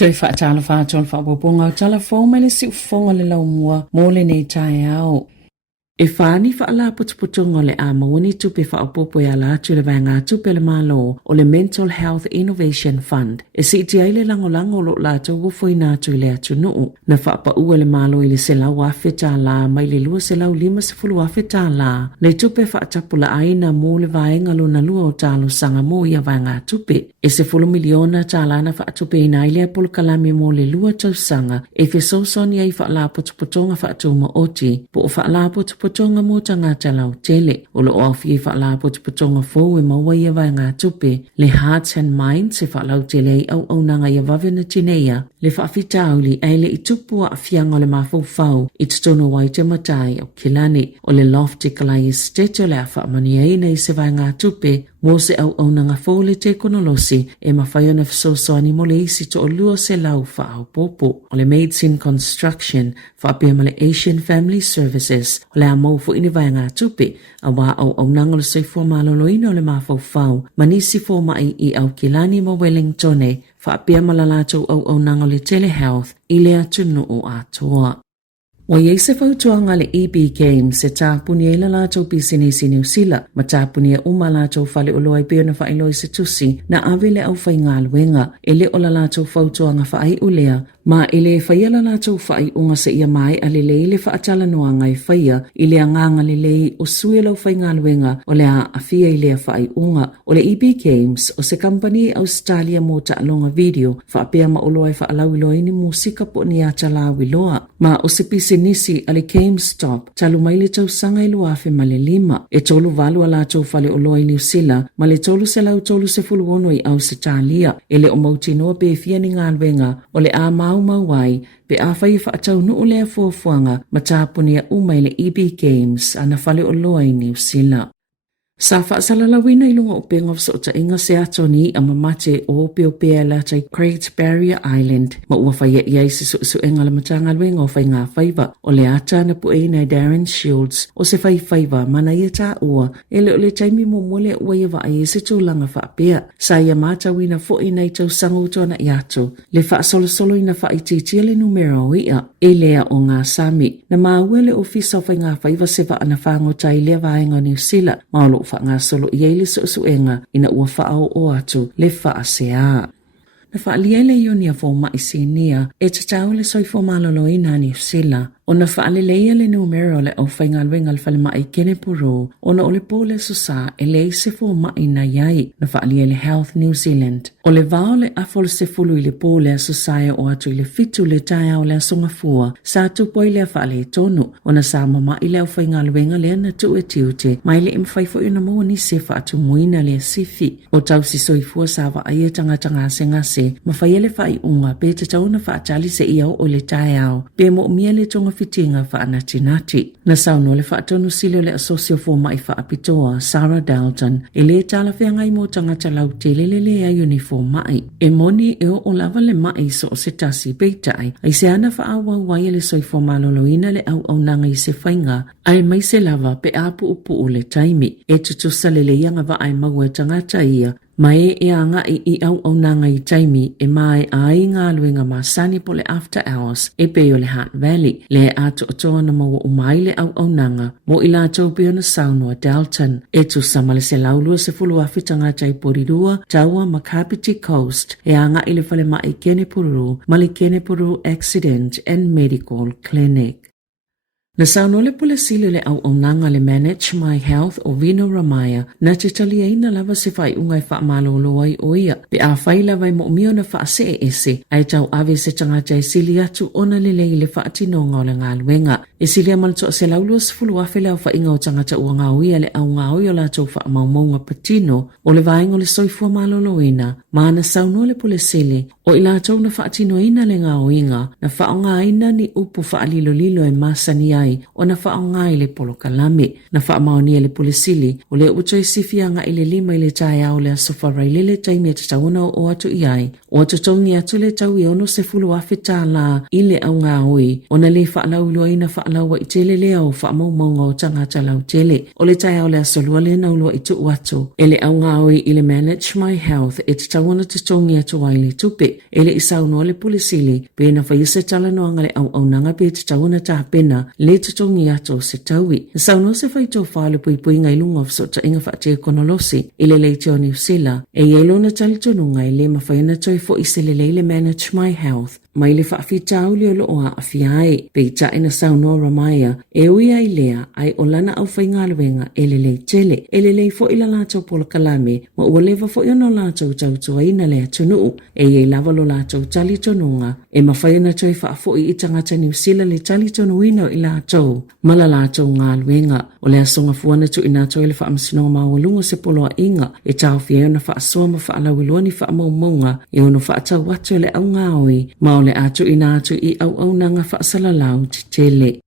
Tui whaatala whaatala whaapopong au tala whaumele si ufonga le lau mua mole nei tae au. E whaani whaala putuputunga le a mawani tupe whaapopo ya la atu le vaenga tupe le malo o le Mental Health Innovation Fund. E si iti aile lango lo la tau wafoi na atu le atu nuu. Na whaapa ua le malo ili se lau afe ta la, mai le lua se lau 5 afe ta la. Le tupe whaatapula aina mo le vaenga lo na lua o talo sanga mo ia vaenga tupe. E se 10 miliona ta la na whaatupe ina ile apol kalami mo le lua tau sanga. E fe sosoni ai whaala putuputunga whaatuma oti. Po o whaala putuputunga mo tangata lau tele. O lo oafi e whaala putuputunga fo e maua ia vaenga tupe. Le Hearts and Minds se whaalau tele au nanga ia vavena tinea. Le whaafitauli eile i tupua a fianga le mafau i tutono wai te matai o kilani. O le Lofty Kalai Estate o le a whaamani eina i se vaenga tupe. Mo se au nanga fo le te konolosi e mawhaiona fisosoani mo le isi to o lua se lau whaau popo. O le Maids in Construction, whaapea ma le Asian Family Services, o le a maufu ini vaenga tupe, a wā au nanga le soifua maloloina o le mafau manisi fo mai i au kilani mo Wellingtone, whaapea ma la lato au nanga le telehealth, i le atunu o atoa. Wa yei se fautuanga le EB Games se tāpuni e la lātou pisinisi New Zealand, ma tāpuni e uma lātou whale o loai pēona whaeloi se tusi na awele au whai ngā luenga, e le o la lātou fautuanga whaai ulea, ma ele e whaia la lātou whai unga se ia mai a le le whaatala noa ngai whaia, i le anganga le lei o sui lau whai ngā luenga o le a awhia i le whai unga. O le EB Games o se company Australia mo ta alonga video, whaapea ma o loai whaalau iloi ni musika po ni a talawi loa, ma o se nisi ale GameStop talu mai le tau sanga ilu afe ma le 5 e tolu valu ala tau fale o loa i New Zealand ma le tolu se lau tolu se fuluono i au se talia ele o mautinoa pe fia ni ngā luenga o le a mau wai pe a whai whaatau nuu lea fuafuanga ma tāpunia umai le EB Games ana fale o loa i New Zealand. Sa whaasalalawina i lunga o penga so ta inga se atoni a mamate o peo la tai Great Barrier Island. Ma ua whaia iai se su enga la matanga luenga o whai ngā whaiva o le ata na pu na Darren Shields o se whaiva mana ia tā ua ele o le taimi mo mole ua ia wa ai se tūlanga whaapea. Sa ia mata wina fo i nei tau sango tona i ato. Le whaasolo ina whaititia le numero ia e lea o ngā Sami. Na maa uele o fisa o whai ngā whaiva se wa ana whango tai lea vaenga New Zealand. Maolo ngā solo i eile suenga ina ua whaao o atu le whaasea. Na whaaliele ioni a fō maisinia e tatau le soifo malolo ina New Zealand. O na whaaleleia le numero le au whainga luenga le whale mai kene puro, o na ole pōle susa e le se fō mai na iai na whaalia le Health New Zealand. O le vao le afol se fulu i le pōle a susaia o atu i le fitu le taia o le asonga fua, sa tupo i le whaale tonu, o na sa mama i le au whainga luenga le ana tu e tiute, mai le imwhaifo i na mua ni se whaatu muina le sifi. O tau si soifua sa wa aia tanga se ngase, ma whaiele whai unga, pe te tau na whaatali se iau o le taia au, pe mo umia le tonga fitinga whaanatinati. Na sauno le whaatonu silo le asosio fō mai whaapitoa, Sarah Dalton, e le tala whiangai mo tangata lau te lelele a uniform mai. E moni e o lava le mai so o se tasi peitai, ai se ana whaawa wai le soifo maloloina le au nanga i se whainga, ai mai se lava pe apu upu o le taimi, e tutusa le ianga wa ai maua tangata ia, mai e anga i au nanga i taimi e mai ai ngā luenga masani po le after hours e peo le Hutt Valley. Le ato o toa na maua umai le au nanga mo ila tau peo na Sāmoa Dalton. E tu samale se laulua se fulu awhitanga tai porirua taua Makapiti Coast e anga i le whale mai kene puru ma le kene puru Accident and Medical Clinic. Na sauno le pule sile le au nanga le Manage My Health o Vino Ramaya na te talia ina lava se whai ungai wha malolo ai o ia. Pe a whai lava i mo mio na wha se ese, ai tau ave se tangata e sili atu ona le lei le wha atinonga o le ngā luenga. E sili amalto se laulua se fulu awhi leo wha inga o tangata ua ngā uia le au ngā oi o la tau wha maumaunga patino o le vaenga le soifua malolo ina. Ma na sauno le pule sile o ila tau na wha atino ina le ngā oinga na wha o ngā ina ni upu wha alilo e masani ai o na whaonga i le polo kalame, na whaamaoni le pulisili, o le utoi sifianga i le 5 i le tae au le asofara i le taimi e tatauna o atu i ai, o atu tongi atu le tau i ono se fulu afe la i le au ngā oi, o na le whaalau lua ina whaalaua i tele lea o whaamaumaunga o tangata lau tele, o le tae au le asolua le naulua i tu atu, e le au ngā oi i le Manage My Health e tatauna te tongi atu ai le tupe, ele isau no le pulisili pe na fai se tala no ngale au nanga pe te tau na ta pena le te tongi ato se taui. Isau no se fai tau whale pui ngai lunga so ta inga wha te konolosi ile le te o New Zealand e yelo na tali tonu ngai le mawhai na toi fo ise le leile manage my health. Mai le whaafi tau li o loa a fiae pe ta ina sau no ramaya e ui ai lea ai o lana au whai ngā luenga ele le tele ele le fo ila lātou pola kalame ma ua lewa fo iono lātou tau tua ina lea tunu e lava lo lātou tali tonunga e mawhai na toi whaafo i tangata New Zealand le tali tonu ino i lātou mala lātou ngā luenga o lea songa fuana tu ina toi le whaamsino mawalunga se poloa inga e tau fia na whaasoa ma whaalawiluani whaamaumaunga e ono whaatau watu le au ngāoi ma le atu ina atu i au nanga whaasalalau te tele.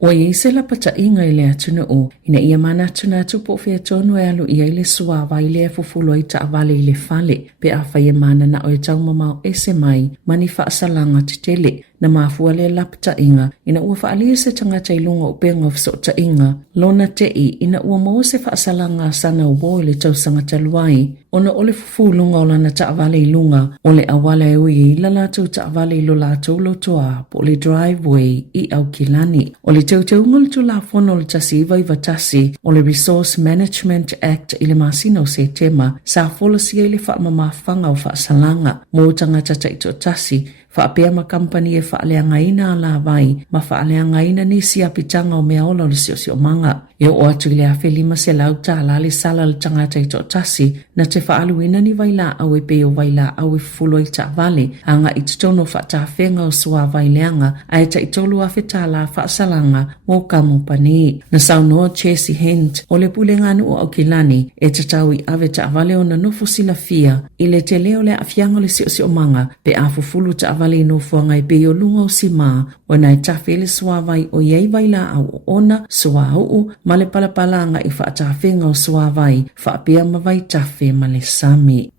O i se la pata inga i le atu na o, ina ia mana atu na atu po fia tonu e alu ia i le suawa i le e fufulo i ta avale i le fale, pe a whaia mana na o e tau mamau ese mai, mani whaasalanga te tele, na mafua le lapta inga, ina ua whaalia se tangata i lunga o penga so ta inga, lona te i, ina ua mo se whaasalanga sana o boi le tau sangata luai, ona ole fufu lunga o lana ta avale i lunga, ole awale e ui i la lātou ta avale i lo lātou lotoa, po le driveway i au kilani, ole tau ngol tu la fono le tasi iwa iwa tasi, ole Resource Management Act i le masino se tema, sa fola si e le whaamamawhanga o whaasalanga, mo tangata taito tasi, whaapea ma company e whaaleanga ina ala vai, ma whaaleanga ina ni si apitanga o mea ola le sio manga. E o atu le awhi lima se lau tāla le sala le tangata i tasi, na te whaalu ina ni waila au e peo waila au e fulo i ta vale, anga i tutono whaatawhenga o sua vaileanga, a e ta i tolu awhi tāla whaasalanga mō kamu pani. Na saunoa Chesi Hent, o le pulenganu o Aukilani, e tatau i ave ta vale o na nofo sila fia, i le te leo le awhianga le sio manga, pe afu fulu ta vale no fuanga i peo lunga o si maa, o na e tawhele sua vai o iei waila au ona sua au, ma le palapalanga i whaatawhenga o sua vai, whaapea ma vai tawhe ma le sami.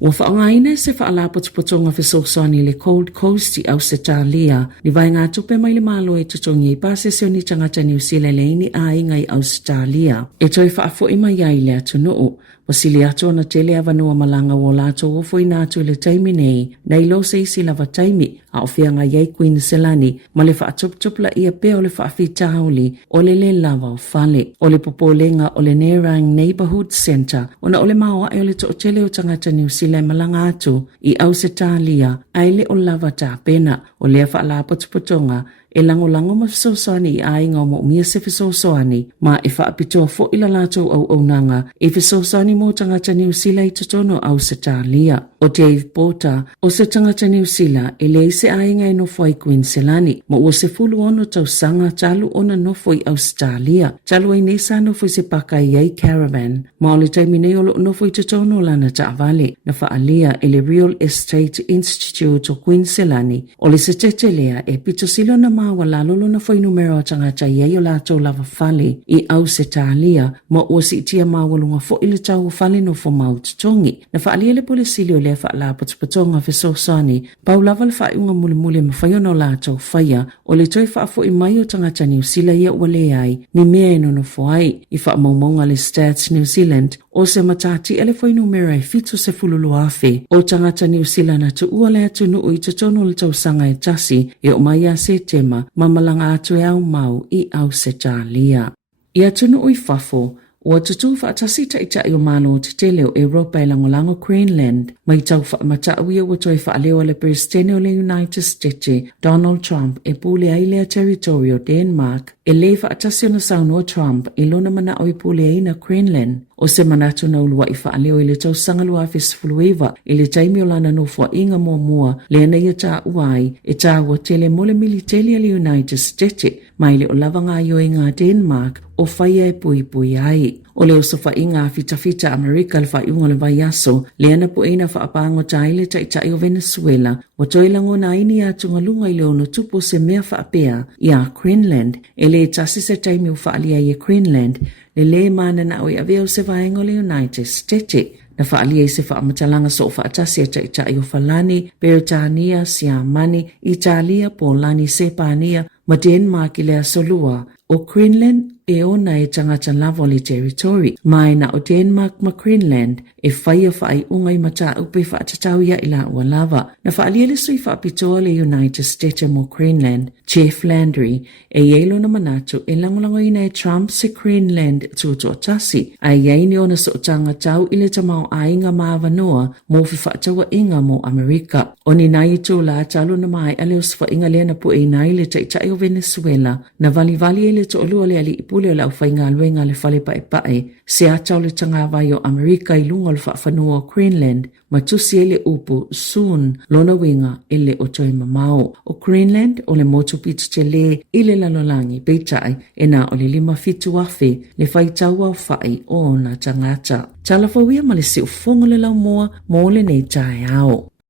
Ua whaongaina se whaalapotopotonga whesosani le Cold Coast i Aotearoa, ni vai ngā tupe mai le malo e tutongi i pāsesio ni tangata New Zealand le ini a inga i Aotearoa. E toi whaafo ima iai le atunuu, wasili ato na tele avanua malanga o lato o foi natu le taimi nei, na ilo se isi lava taimi, a ofianga iei Queen Selani, ma le whaatuptupla ia pe o le whaafitauli, o le lava o fale, o le popolenga o le Nerang Neighborhood Center, ona o le maoa e o le tootele o tangata New Zealand malanga atu, i Aotearoa, aile o lava tā pena, o lea whaalapotopotonga, e lango ma fisosani i ainga o mo mia se fisosani, ma e whaapitoa fo ila lato au nanga, e fisosani mo tangata New Zealand i tutono Aotearoa. O Dave Porter, o se tangata New Zealand, e lei se ainga e nofo ai Queen Selani, ma ua se fulu ono tau sanga talu ona nofo i Aotearoa. Talu ai nesa nofo i se paka i ei caravan, ma o le taimine o lo nofo i tutono lana ta avale, na whaalia e le Real Estate Institute o Queen Selani, o le se tetelea e pito silo na wa la lolo na foi numero o tangata i o lato lava fale i Aotearoa, ma ua si tia mawalunga fo ili tau fale no fo maututongi. Na whaalia le polisili o le whaala potopotonga fesosani, pau lava le whaiunga mule ma whaiono lato whaia, o le toi whaafo i mai o tangata New Zealand ia wale ai, ni mea ino no fo ai, i whaamaumaunga le Stats New Zealand, o se matati ele foi numero e fito se fululu afe, o tangata New Zealand atu ua le atu nuu i tutono le tau sanga e tasi, e o mai a se tema, mamalanga atu e au mau i Aotearoa. I atu nuu i fafo, ua tutu whaatasi taita i o malo o te tele o Europa e langolango Greenland, mai tau whaamata uia ua toi whaaleo le Presidente o le United States, Donald Trump, e pule ai lea territorio Denmark, e le whaatasi na Sāmoa Trump, e lona mana o i pule ai na Greenland, o se manatu na ulua i whaaleo i le tau sangalua fesfuluiva, i le taimi o lana no fua inga mua, le ana ia tā uai, e tā ua tele mole militeli a le United States, mai le o lava ngā io i ngā Denmark, o whaia e pui ai. O le osofa inga fita Amerika le whaiunga le vai aso, le ana po eina whaapango taile taitai o Venezuela, o toilango na ini atunga lunga i leo no tupo se mea whaapea i a Greenland, e le tasi se taimi o whaalia i a Greenland, le mana na oi aveo se vaengo le United States, na whaalia i se whaamatalanga so whaatasi a taitai o Falani, Beritania, Siamani, Italia, Polani, Sepania, ma Denmark i lea solua, O Greenland e ona e tangata lava le territory. Mai na o Denmark ma Greenland e whaia whai ungai mata upe whaatatau ia ila ua lava. Na whaaliele sui whaapitoa le United States mo Greenland, Jeff Landry, e yelo na manatu e langolango ina e Trump se Greenland tuto tasi. Ai yaini ona so tangatau ile tamau ainga maavanoa mo whaatawa inga mo Amerika. Oni nai to la talo na mai aleos wha inga lea na pu e nai le taitai o Venezuela. Na vali ele to olua le ali ipule o lau whainga luenga le whale pae se atau le tanga vai o Amerika i lunga le whaafanua o Greenland ma tusi ele upu soon lona winga ele o toi mamao. O Greenland o le motu pitu te le ile lalolangi peitai e na o le 5 fitu afe le whaitau au whai o na tangata. Talafawia ma le si ufongo le lau moa mo le nei tae ao.